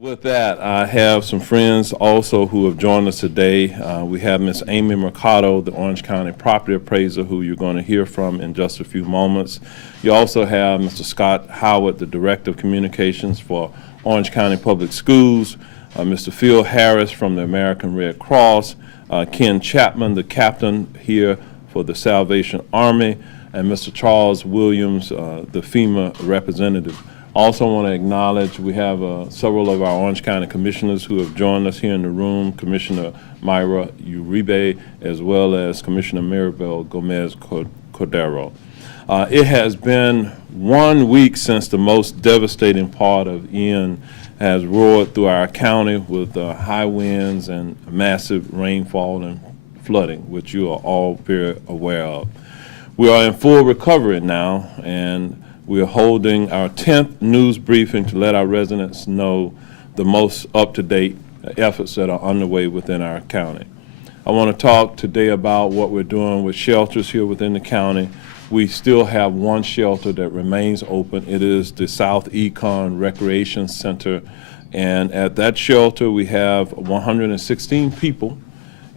With that, I have some friends also who have joined us today. We have Ms. Amy Mercado, the Orange County property appraiser, who you're going to hear from in just a few moments. You also have Mr. Scott Howard, the Director of Communications for Orange County Public Schools, Mr. Phil Harris from the American Red Cross, Ken Chapman, the captain here for the Salvation Army, and Mr. Charles Williams, the FEMA representative. Also want to acknowledge we have several of our Orange County commissioners who have joined us here in the room, Commissioner Myra Uribe, as well as Commissioner Maribel Gomez Cordero. It has been 1 week since the most devastating part of Ian has roared through our county with high winds and massive rainfall and flooding, which you are all very aware of. We are in full recovery now, and we are holding our 10th news briefing to let our residents know the most up-to-date efforts that are underway within our county. I want to talk today about what we're doing with shelters here within the county. We still have one shelter that remains open. It is the South Econ Recreation Center, and at that shelter we have 116 people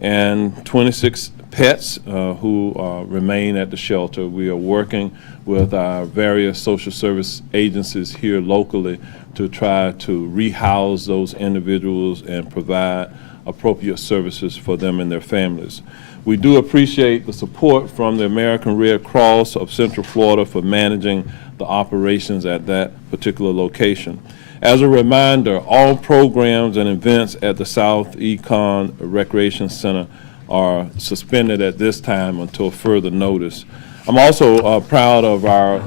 and 26 pets who remain at the shelter. We are working with our various social service agencies here locally to try to rehouse those individuals and provide appropriate services for them and their families. We do appreciate the support from the American Red Cross of Central Florida for managing the operations at that particular location. As a reminder, all programs and events at the South Econ Recreation Center are suspended at this time until further notice. I'm also proud of our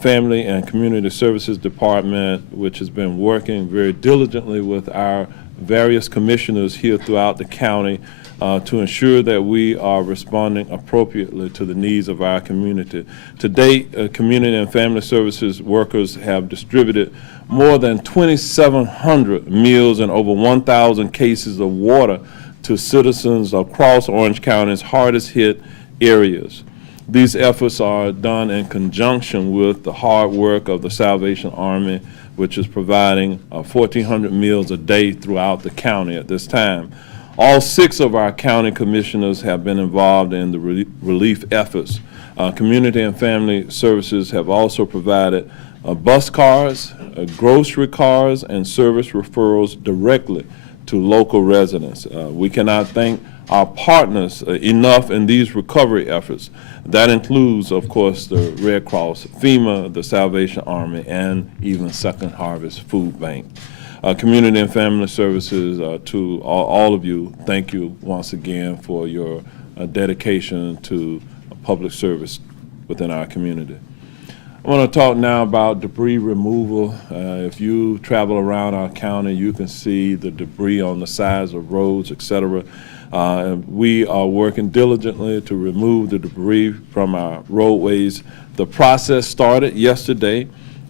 Family and Community Services Department, which has been working very diligently with our various commissioners here throughout the county to ensure that we are responding appropriately to the needs of our community. To date, Community and Family Services workers have distributed more than 2,700 meals and over 1,000 cases of water to citizens across Orange County's hardest hit areas. These efforts are done in conjunction with the hard work of the Salvation Army, which is providing 1,400 meals a day throughout the county at this time. All 6 of our county commissioners have been involved in the relief efforts. Community and Family Services have also provided bus cars, grocery cars, and service referrals directly to local residents. We cannot thank our partners enough in these recovery efforts. That includes, of course, the Red Cross, FEMA, the Salvation Army, and even Second Harvest Food Bank. Community and Family Services, to all of you, thank you once again for your dedication to public service within our community. I want to talk now about debris removal. If you travel around our county, you can see the debris on the sides of roads, etc. We are working diligently to remove the debris from our roadways. The process started yesterday.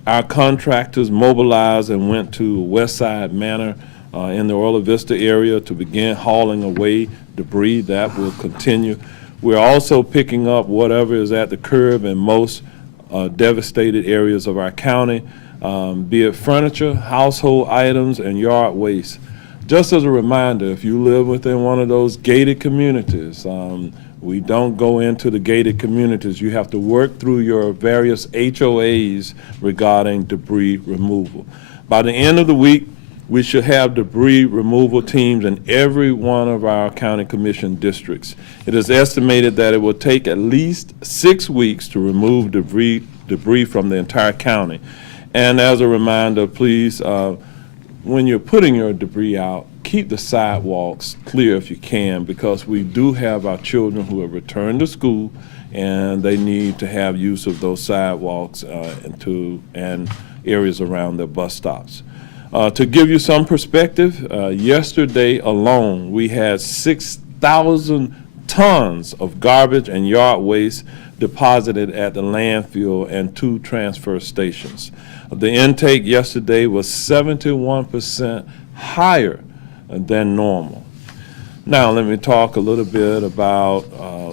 Our contractors mobilized and went to Westside Manor in the Orla Vista area to begin hauling away debris. That will continue. We're also picking up whatever is at the curb in most devastated areas of our county, be it furniture, household items, and yard waste. Just as a reminder, if you live within one of those gated communities, we don't go into the gated communities. You have to work through your various HOAs regarding debris removal. By the end of the week, we should have debris removal teams in every one of our county commission districts. It is estimated that it will take at least 6 weeks to remove debris from the entire county. And as a reminder, please, when you're putting your debris out, keep the sidewalks clear if you can, because we do have our children who have returned to school and they need to have use of those sidewalks and areas around their bus stops. To give you some perspective, yesterday alone we had 6,000 tons of garbage and yard waste deposited at the landfill and 2 transfer stations. The intake yesterday was 71% higher than normal. Now let me talk a little bit about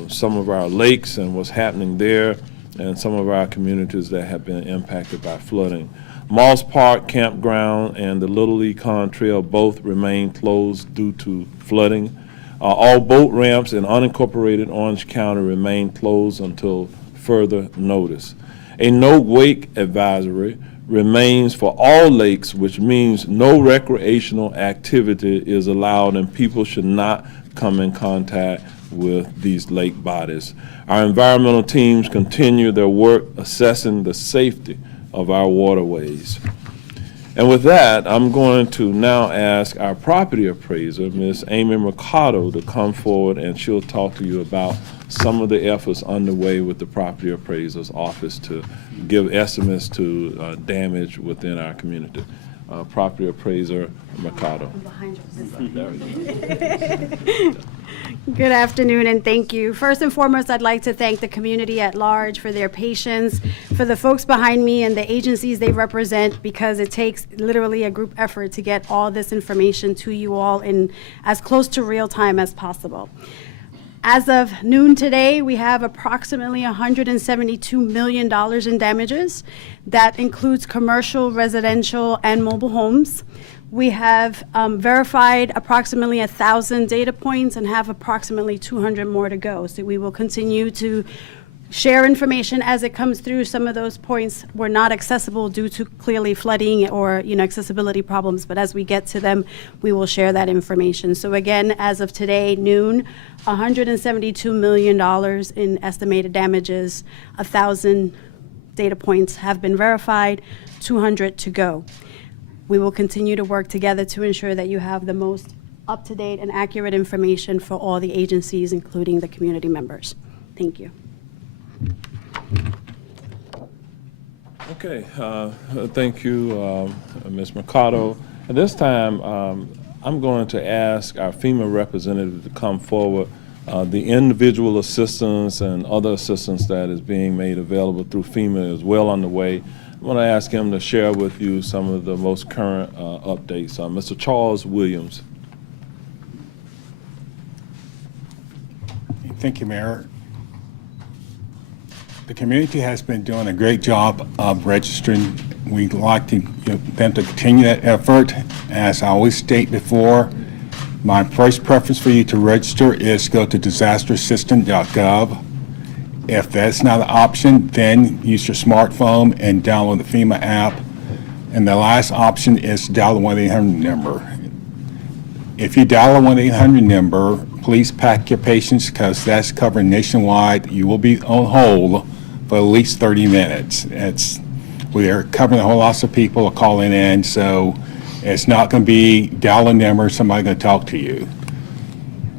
some of our lakes and what's happening there. and some of our communities that have been impacted by flooding. Moss Park Campground and the Little League Con Trail both remain closed due to flooding. All boat ramps in unincorporated Orange County remain closed until further notice. A no wake advisory remains for all lakes, which means no recreational activity is allowed and people should not come in contact with these lake bodies. Our environmental teams continue their work assessing the safety of our waterways. And with that, I'm going to now ask our property appraiser, Ms. Amy Mercado, to come forward, and she'll talk to you about some of the efforts underway with the property appraiser's office to give estimates to damage within our community. Property appraiser Mercado. There we go. Good afternoon and thank you. First and foremost, I'd like to thank the community at large for their patience, for the folks behind me and the agencies they represent, because it takes literally a group effort to get all this information to you all in as close to real time as possible. As of noon today, we have approximately $172 million in damages. That includes commercial, residential, and mobile homes. We have verified approximately 1,000 data points and have approximately 200 more to go. So we will continue to share information as it comes through. Some of those points were not accessible due to clearly flooding or accessibility problems, but as we get to them, we will share that information. So again, as of today, noon, $172 million in estimated damages, 1,000 data points have been verified, 200 to go. We will continue to work together to ensure that you have the most up-to-date and accurate information for all the agencies, including the community members. Thank you. Okay, thank you, Ms. Mercado. At this time, I'm going to ask our FEMA representative to come forward. The individual assistance and other assistance that is being made available through FEMA is well underway. I'm going to ask him to share with you some of the most current updates. Mr. Charles Williams. Thank you, Mayor. The community has been doing a great job of registering. We'd like them to continue that effort. As I always state before, my first preference for you to register is go to disasterassistant.gov. If that's not an option, then use your smartphone and download the FEMA app. And the last option is dial the 1-800 number. If you dial a 1-800 number, please pack your patience because that's covered nationwide. You will be on hold for at least 30 minutes. We are covering a whole lot of people are calling in, so it's not going to be dial a number, somebody going to talk to you.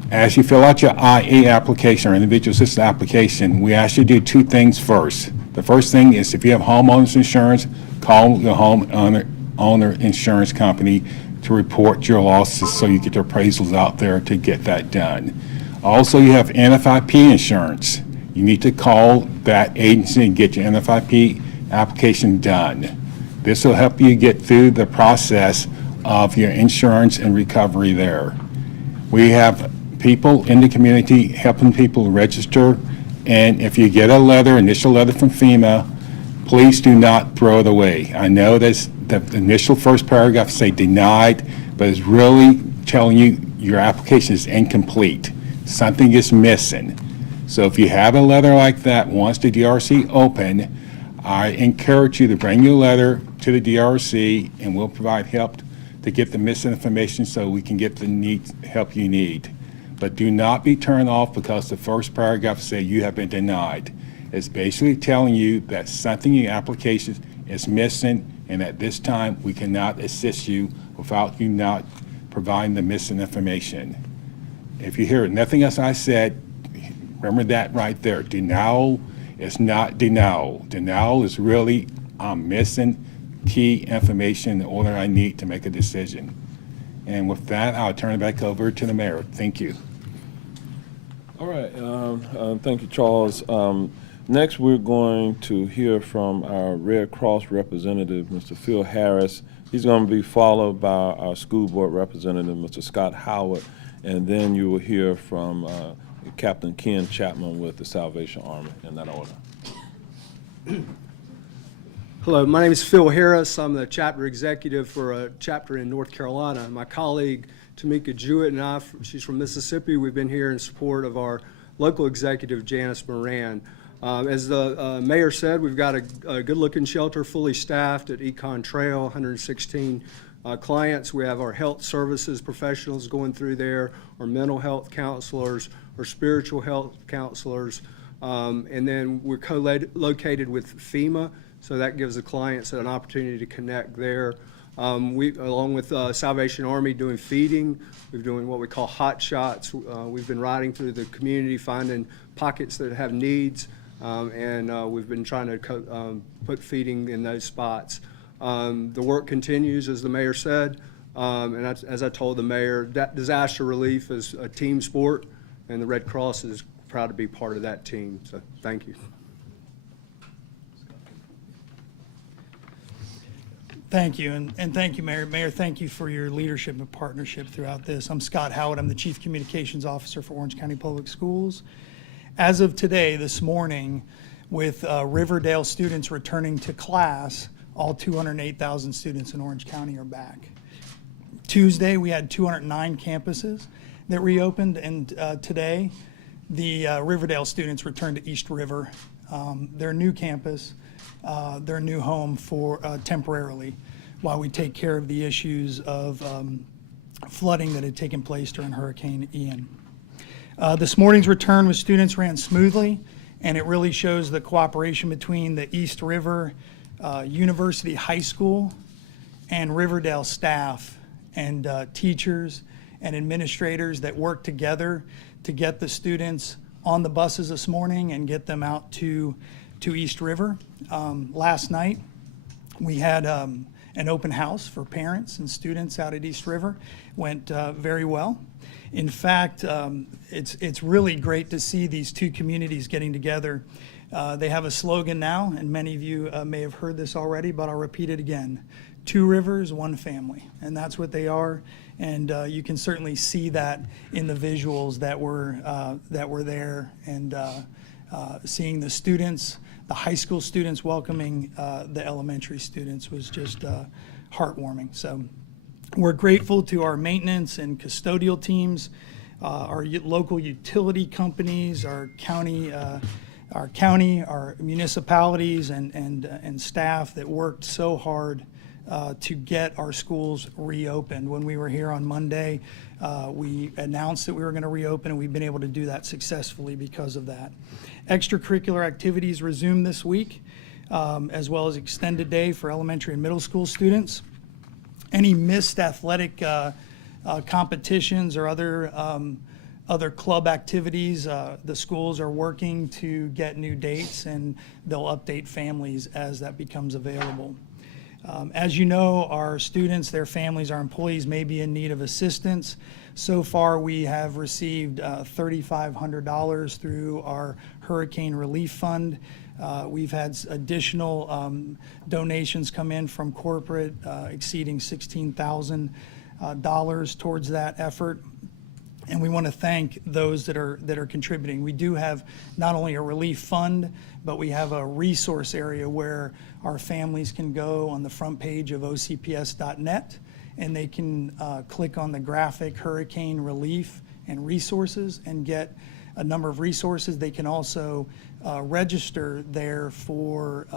As you fill out your IA application or individual assistance application, we ask you to do two things first. The first thing is if you have homeowners insurance, call the homeowner insurance company to report your losses so you get your appraisals out there to get that done. Also, you have NFIP insurance. You need to call that agency and get your NFIP application done. This will help you get through the process of your insurance and recovery there. We have people in the community helping people register, and if you get a letter, initial letter from FEMA, please do not throw it away. I know that's the initial first paragraph say denied, but it's really telling you your application is incomplete. Something is missing. So if you have a letter like that, once the DRC open, I encourage you to bring your letter to the DRC and we'll provide help to get the missing information so we can get the help you need. But do not be turned off because the first paragraph says you have been denied. It's basically telling you that something in your application is missing, and at this time we cannot assist you without you not providing the missing information. If you hear nothing else I said, remember that right there. Denial is not denial. Denial is really I'm missing key information in order I need to make a decision. And with that, I'll turn it back over to the mayor. Thank you. All right, thank you, Charles. Next, we're going to hear from our Red Cross representative, Mr. Phil Harris. He's going to be followed by our school board representative, Mr. Scott Howard, and then you will hear from Captain Ken Chapman with the Salvation Army in that order. Hello, my name is Phil Harris. I'm the chapter executive for a chapter in North Carolina. My colleague Tamika Jewett and I, she's from Mississippi, we've been here in support of our local executive, Janice Moran. As the mayor said, we've got a good-looking shelter, fully staffed at Econ Trail, 116 clients. We have our health services professionals going through there, our mental health counselors, our spiritual health counselors, and then we're co-located with FEMA, so that gives the clients an opportunity to connect there. We, along with Salvation Army, doing feeding. We're doing what we call hot shots. We've been riding through the community, finding pockets that have needs, and we've been trying to put feeding in those spots. The work continues, as the mayor said, and as I told the mayor, that disaster relief is a team sport, and the Red Cross is proud to be part of that team. So thank you. Thank you, and thank you, Mayor. Mayor, thank you for your leadership and partnership throughout this. I'm Scott Howard. I'm the Chief Communications Officer for Orange County Public Schools. As of today, this morning, with Riverdale students returning to class, all 208,000 students in Orange County are back. Tuesday, we had 209 campuses that reopened, and today, the Riverdale students returned to East River, their new campus, their new home for temporarily, while we take care of the issues of flooding that had taken place during Hurricane Ian. This morning's return with students ran smoothly, and it really shows the cooperation between the East River University High School and Riverdale staff and teachers and administrators that work together to get the students on the buses this morning and get them out to East River. Last night, we had an open house for parents and students out at East River. Went very well. In fact, it's really great to see these two communities getting together. They have a slogan now, and many of you may have heard this already, but I'll repeat it again. 2 rivers, 1 family, and that's what they are. And you can certainly see that in the visuals that were there, and seeing the students, the high school students welcoming the elementary students was just heartwarming. So we're grateful to our maintenance and custodial teams, our local utility companies, our county, our municipalities, and staff that worked so hard to get our schools reopened. When we were here on Monday, we announced that we were going to reopen, and we've been able to do that successfully because of that. Extracurricular activities resumed this week, as well as extended day for elementary and middle school students. Any missed athletic competitions or other club activities, the schools are working to get new dates, and they'll update families as that becomes available. As you know, our students, their families, our employees may be in need of assistance. So far, we have received $3,500 through our Hurricane Relief Fund. We've had additional donations come in from corporate exceeding $16,000 towards that effort. And we want to thank those that are contributing. We do have not only a relief fund, but we have a resource area where our families can go on the front page of ocps.net, and they can click on the graphic Hurricane Relief and Resources and get a number of resources. They can also register there for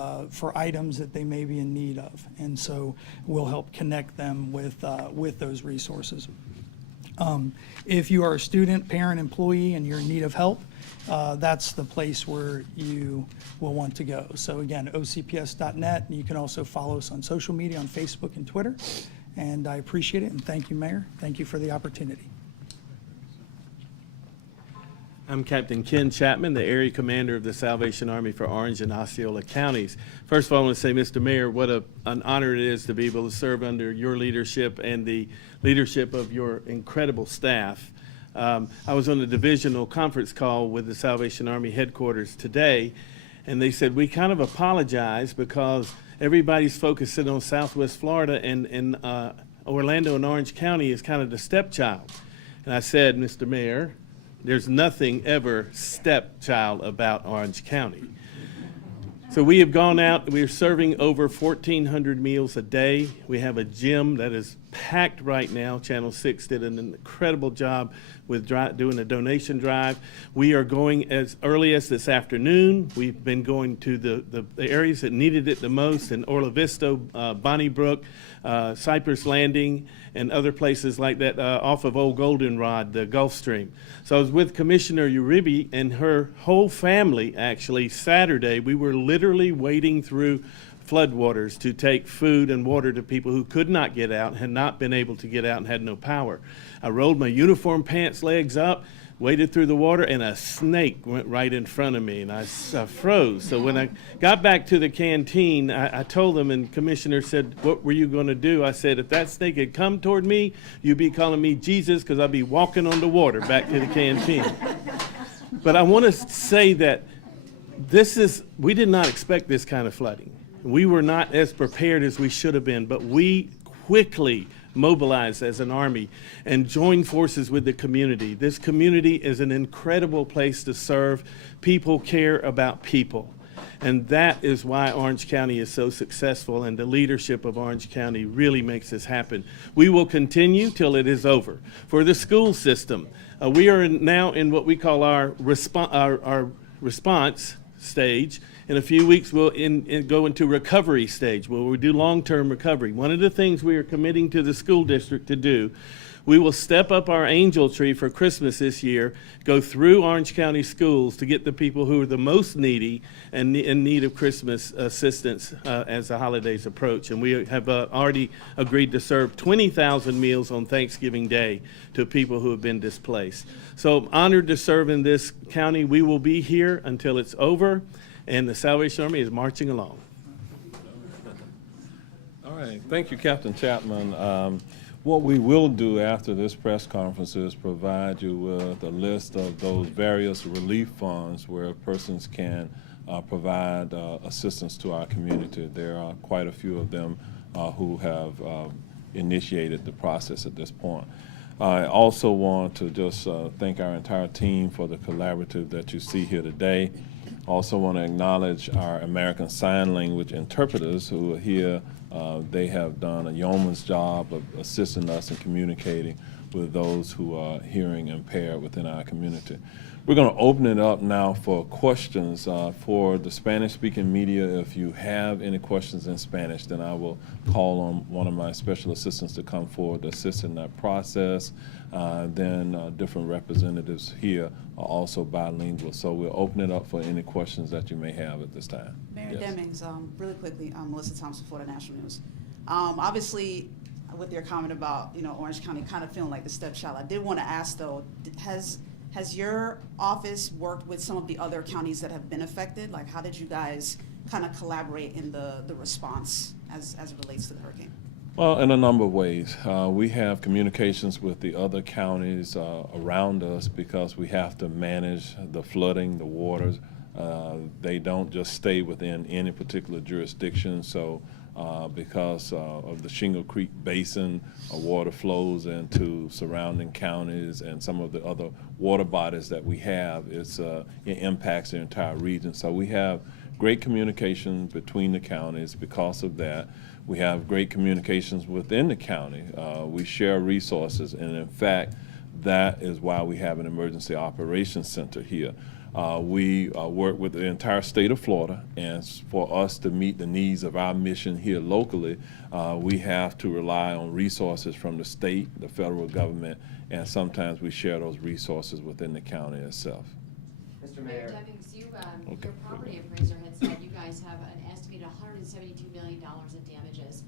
items that they may be in need of, and so we'll help connect them with those resources. If you are a student, parent, employee, and you're in need of help, that's the place where you will want to go. So again, ocps.net, and you can also follow us on social media, on Facebook and Twitter. And I appreciate it, and thank you, Mayor. Thank you for the opportunity. I'm Captain Ken Chapman, the Area Commander of the Salvation Army for Orange and Osceola counties. First of all, I want to say, Mr. Mayor, what an honor it is to be able to serve under your leadership and the leadership of your incredible staff. I was on a divisional conference call with the Salvation Army headquarters today, and they said, we kind of apologize because everybody's focusing on Southwest Florida, and Orlando and Orange County is kind of the stepchild. And I said, Mr. Mayor, there's nothing ever stepchild about Orange County. So we have gone out, we're serving over 1,400 meals a day. We have a gym that is packed right now. Channel 6 did an incredible job with doing a donation drive. We are going as early as this afternoon. We've been going to the areas that needed it the most in Orla Vista, Bonnybrook, Cypress Landing, and other places like that off of Old Goldenrod, the Gulf Stream. So I was with Commissioner Uribe and her whole family, actually, Saturday. We were literally wading through floodwaters to take food and water to people who could not get out, had not been able to get out, and had no power. I rolled my uniform pants legs up, waded through the water, and a snake went right in front of me, and I froze. So when I got back to the canteen, I told them, and Commissioner said, "What were you going to do?" I said, "If that snake had come toward me, you'd be calling me Jesus, because I'd be walking on the water back to the canteen." But I want to say that we did not expect this kind of flooding. We were not as prepared as we should have been, but we quickly mobilized as an Army and joined forces with the community. This community is an incredible place to serve. People care about people. And that is why Orange County is so successful, and the leadership of Orange County really makes this happen. We will continue till it is over. For the school system, we are now in what we call our response stage. In a few weeks, we'll go into recovery stage, where we do long-term recovery. One of the things we are committing to the school district to do, we will step up our angel tree for Christmas this year, go through Orange County schools to get the people who are the most needy and in need of Christmas assistance as the holidays approach. And we have already agreed to serve 20,000 meals on Thanksgiving Day to people who have been displaced. So I'm honored to serve in this county. We will be here until it's over, and the Salvation Army is marching along. All right, thank you, Captain Chapman. What we will do after this press conference is provide you with a list of those various relief funds where persons can provide assistance to our community. There are quite a few of them who have initiated the process at this point. I also want to just thank our entire team for the collaborative that you see here today. Also want to acknowledge our American Sign Language interpreters who are here. They have done a yeoman's job of assisting us in communicating with those who are hearing impaired within our community. We're going to open it up now for questions for the Spanish-speaking media. If you have any questions in Spanish, then I will call on one of my special assistants to come forward to assist in that process. Then different representatives here are also bilingual. So we'll open it up for any questions that you may have at this time. Mayor Yes. Demings, really quickly, Melissa Thompson, Florida National News. Obviously, with your comment about, Orange County kind of feeling like the stepchild, I did want to ask though, has your office worked with some of the other counties that have been affected? Like, how did you guys kind of collaborate in the response as it relates to the hurricane? Well, in a number of ways. We have communications with the other counties around us because we have to manage the flooding, the waters. They don't just stay within any particular jurisdiction. So because of the Shingle Creek Basin, water flows into surrounding counties and some of the other water bodies that we have. It impacts the entire region. So we have great communication between the counties because of that. We have great communications within the county. We share resources, and in fact, that is why we have an emergency operations center here. We work with the entire state of Florida, and for us to meet the needs of our mission here locally, we have to rely on resources from the state, the federal government, and sometimes we share those resources within the county itself. Mr. Mayor Demings, Okay. your property appraiser had said you guys have an estimated $172 million in damages.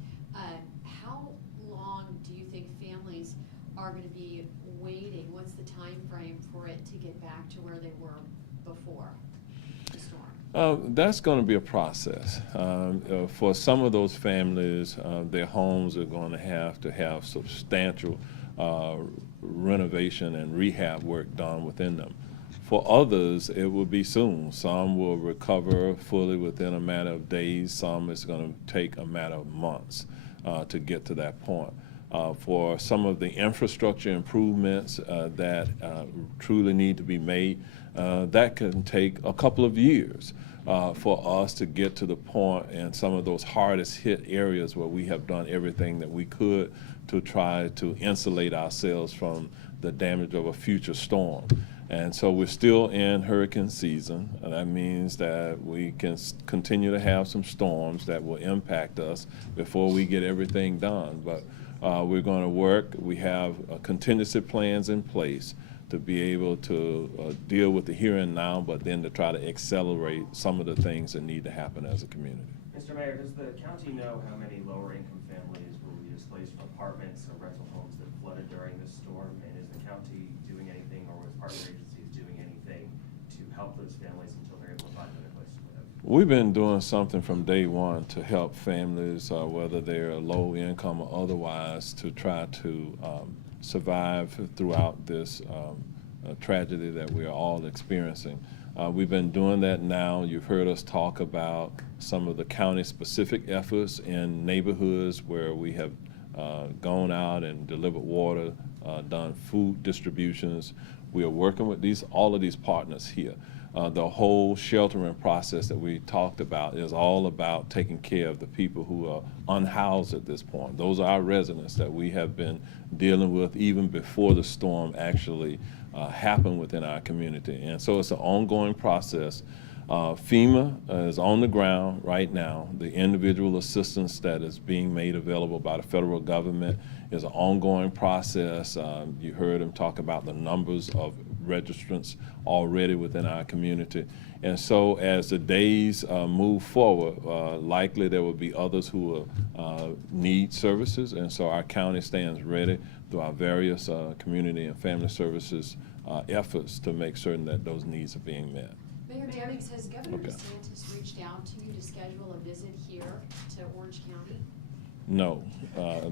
How long do you think families are going to be waiting? What's the time frame for it to get back to where they were before the storm? That's going to be a process. For some of those families, their homes are going to have substantial renovation and rehab work done within them. For others, it will be soon. Some will recover fully within a matter of days. Some it's going to take a matter of months to get to that point. For some of the infrastructure improvements that truly need to be made, that can take a couple of years. for us to get to the point in some of those hardest hit areas where we have done everything that we could to try to insulate ourselves from the damage of a future storm. And so we're still in hurricane season, and that means that we can continue to have some storms that will impact us before we get everything done. But we're going to work. We have contingency plans in place to be able to deal with the here and now, but then to try to accelerate some of the things that need to happen as a community. Mr. Mayor, does the county know how many lower income families will be displaced from apartments or rental homes that flooded during this storm? And is the county doing anything, or with partner agencies doing anything to help those families until they're able to find another place to live? We've been doing something from day one to help families, whether they're low income or otherwise, to try to survive throughout this tragedy that we are all experiencing. We've been doing that now. You've heard us talk about some of the county-specific efforts in neighborhoods where we have gone out and delivered water, done food distributions. We are working with all of these partners here. The whole sheltering process that we talked about is all about taking care of the people who are unhoused at this point. Those are our residents that we have been dealing with even before the storm actually happened within our community. And so it's an ongoing process. FEMA is on the ground right now. The individual assistance that is being made available by the federal government is an ongoing process. You heard him talk about the numbers of registrants already within our community. And so as the days move forward, likely there will be others who will need services. And so our county stands ready through our various community and family services efforts to make certain that those needs are being met. Mayor Demings, has Governor Okay. DeSantis reached out to you to schedule a visit here to Orange County? No,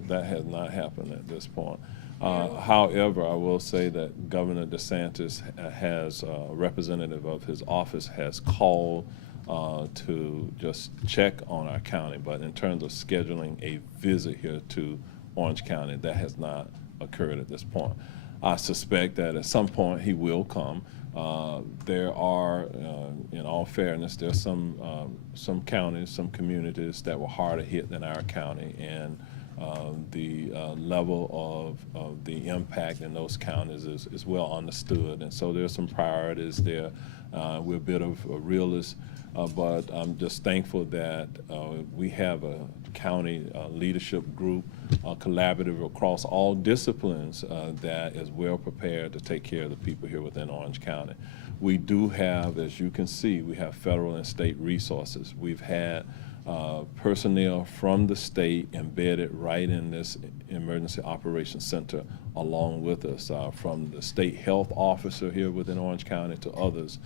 that has not happened at this point. However, I will say that Governor DeSantis has a representative of his office has called to just check on our county, but in terms of scheduling a visit here to Orange County, that has not occurred at this point. I suspect that at some point he will come. There are, in all fairness, there's some counties, some communities that were harder hit than our county, and the level of the impact in those counties is well understood. And so there's some priorities there. We're a bit of a realist, but I'm just thankful that we have a county leadership group, collaborative across all disciplines that is well prepared to take care of the people here within Orange County. We do have, as you can see, we have federal and state resources. We've had personnel from the state embedded right in this emergency operations center along with us, from the state health officer here within Orange County to others.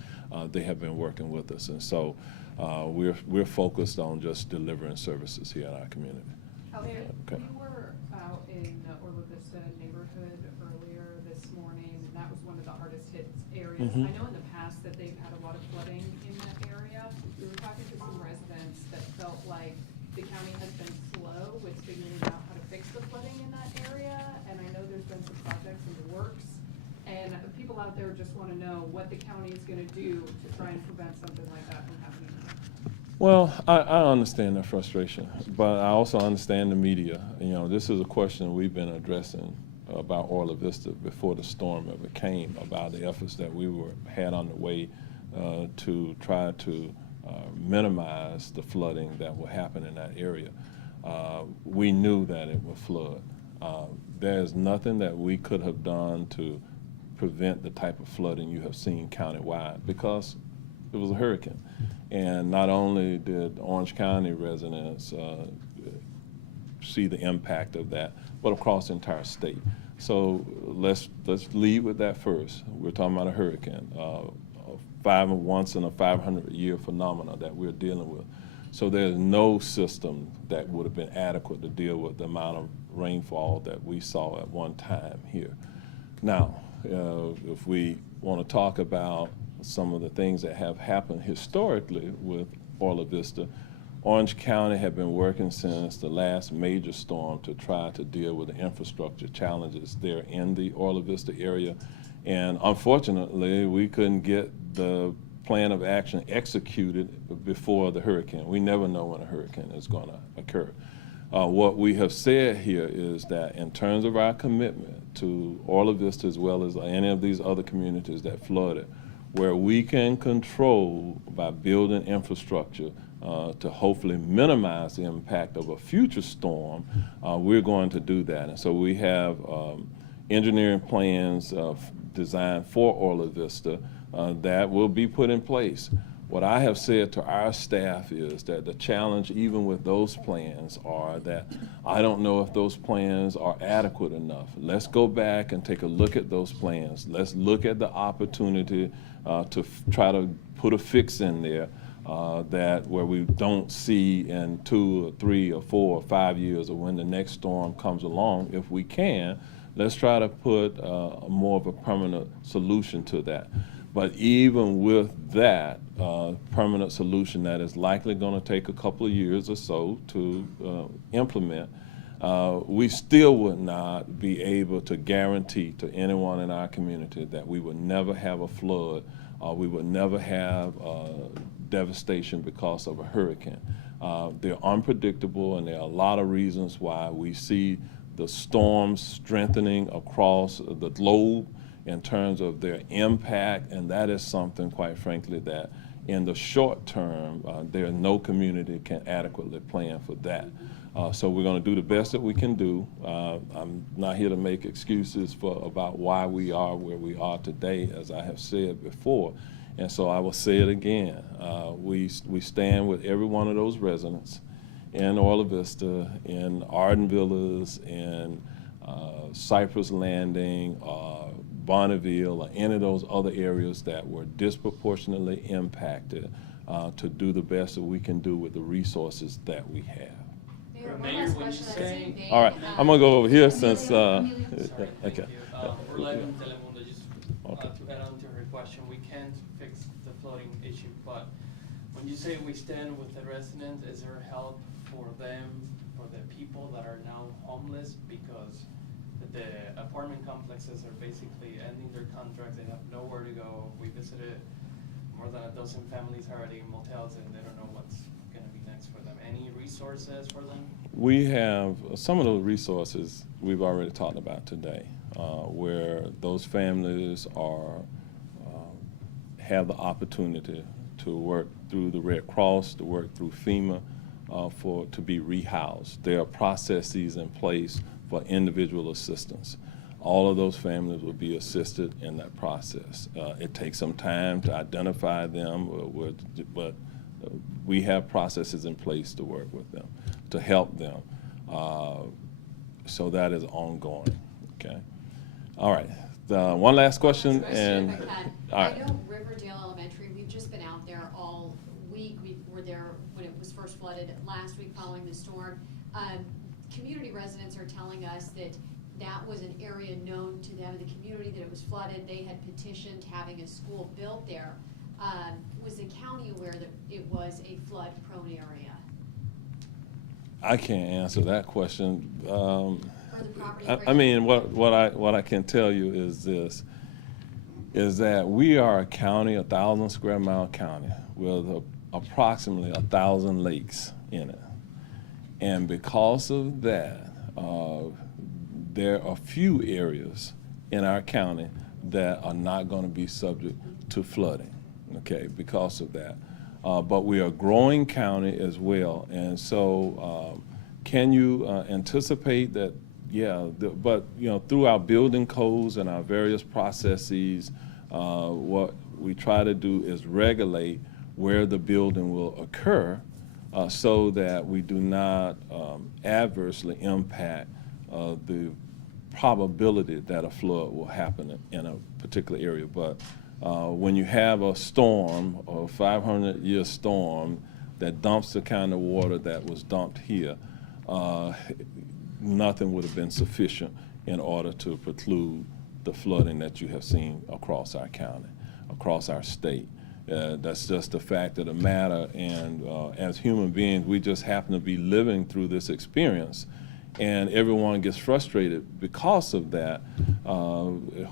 They have been working with us, and so we're focused on just delivering services here in our community. Mayor, Okay. we were out in the Orla Vista neighborhood earlier this morning, and that was one of the hardest hit areas. Mhm. I know in the past that they've had a lot of flooding in that area. We were talking to some residents that felt like the county has been slow with figuring out how to fix the flooding in that area, and I know there's been some projects in the works. And people out there just want to know what the county is going to do to try and prevent something like that from happening. Well, I understand their frustration, but I also understand the media. You know, this is a question we've been addressing about Orla Vista before the storm ever came, about the efforts that we had underway to try to minimize the flooding that will happen in that area. We knew that it would flood. There's nothing that we could have done to prevent the type of flooding you have seen countywide because it was a hurricane. And not only did Orange County residents see the impact of that, but across the entire state. So let's lead with that first. We're talking about a hurricane, once in a 500-year phenomena that we're dealing with. So there's no system that would have been adequate to deal with the amount of rainfall that we saw at one time here. Now, if we want to talk about some of the things that have happened historically with Orla Vista, Orange County had been working since the last major storm to try to deal with the infrastructure challenges there in the Orla Vista area. And unfortunately, we couldn't get the plan of action executed before the hurricane. We never know when a hurricane is going to occur. What we have said here is that in terms of our commitment to Orla Vista as well as any of these other communities that flooded, where we can control by building infrastructure to hopefully minimize the impact of a future storm, we're going to do that. And so we have engineering plans designed for Orla Vista that will be put in place. What I have said to our staff is that the challenge, even with those plans, are that I don't know if those plans are adequate enough. Let's go back and take a look at those plans. Let's look at the opportunity to try to put a fix in there that where we don't see in 2 or 3 or 4 or 5 years or when the next storm comes along. If we can, let's try to put more of a permanent solution to that. But even with that permanent solution that is likely going to take a couple of years or so to implement, we still would not be able to guarantee to anyone in our community that we would never have a flood, we would never have devastation because of a hurricane. They're unpredictable, and there are a lot of reasons why we see the storms strengthening across the globe in terms of their impact, and that is something, quite frankly, that in the short term, there no community can adequately plan for that. So we're going to do the best that we can do. I'm not here to make excuses about why we are where we are today, as I have said before. And so I will say it again. We stand with every one of those residents in Orla Vista, in Arden Villas, in Cypress Landing, Bonneville, or any of those other areas that were disproportionately impacted, to do the best that we can do with the resources that we have. Mayor, one last question on the same vein. All right, I'm gonna go over here since, okay. We're live in Telemundo. Just Okay. to add on to her question, we can't fix the flooding issue, but when you say we stand with the residents, is there help for them, for the people that are now homeless? Because the apartment complexes are basically ending their contracts, they have nowhere to go. We visited more than a dozen families already in motels, and they don't know what's gonna be next for them. Any resources for them? We have some of those resources we've already talked about today, where those families are have the opportunity to work through the Red Cross, to work through FEMA, to be rehoused. There are processes in place for individual assistance. All of those families will be assisted in that process. It takes some time to identify them, but we have processes in place to work with them, to help them. So that is ongoing, okay? All right, one last question, and, If I can. all right. I know Riverdale Elementary, we've just been out there all week. We were there when it was first flooded last week following the storm. Community residents are telling us that that was an area known to them in the community, that it was flooded. They had petitioned having a school built there. Was the county aware that it was a flood-prone area? I can't answer that question. Or the property I mean, what I can tell you is this, is that we are a county, 1,000 square mile county, with approximately 1,000 lakes in it. And because of that, there are few areas in our county that are not going to be subject to flooding, okay, because of that. But we are a growing county as well, and so can you anticipate that? Yeah, but you know, through our building codes and our various processes, what we try to do is regulate where the building will occur, so that we do not adversely impact the probability that a flood will happen in a particular area. But when you have a storm, a 500-year storm that dumps the kind of water that was dumped here, nothing would have been sufficient in order to preclude the flooding that you have seen across our county, across our state. That's just the fact of the matter, and as human beings, we just happen to be living through this experience, and everyone gets frustrated because of that.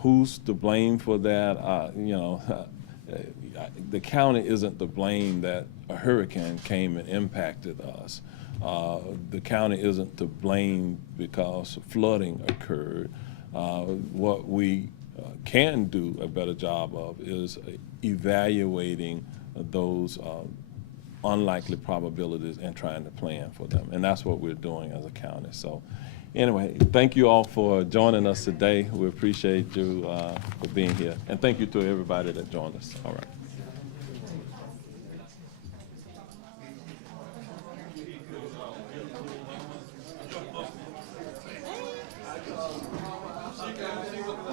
Who's to blame for that? You know, the county isn't to blame that a hurricane came and impacted us. The county isn't to blame because flooding occurred. What we can do a better job of is evaluating those unlikely probabilities and trying to plan for them. And that's what we're doing as a county. So anyway, thank you all for joining us today. We appreciate you for being here. And thank you to everybody that joined us. All right.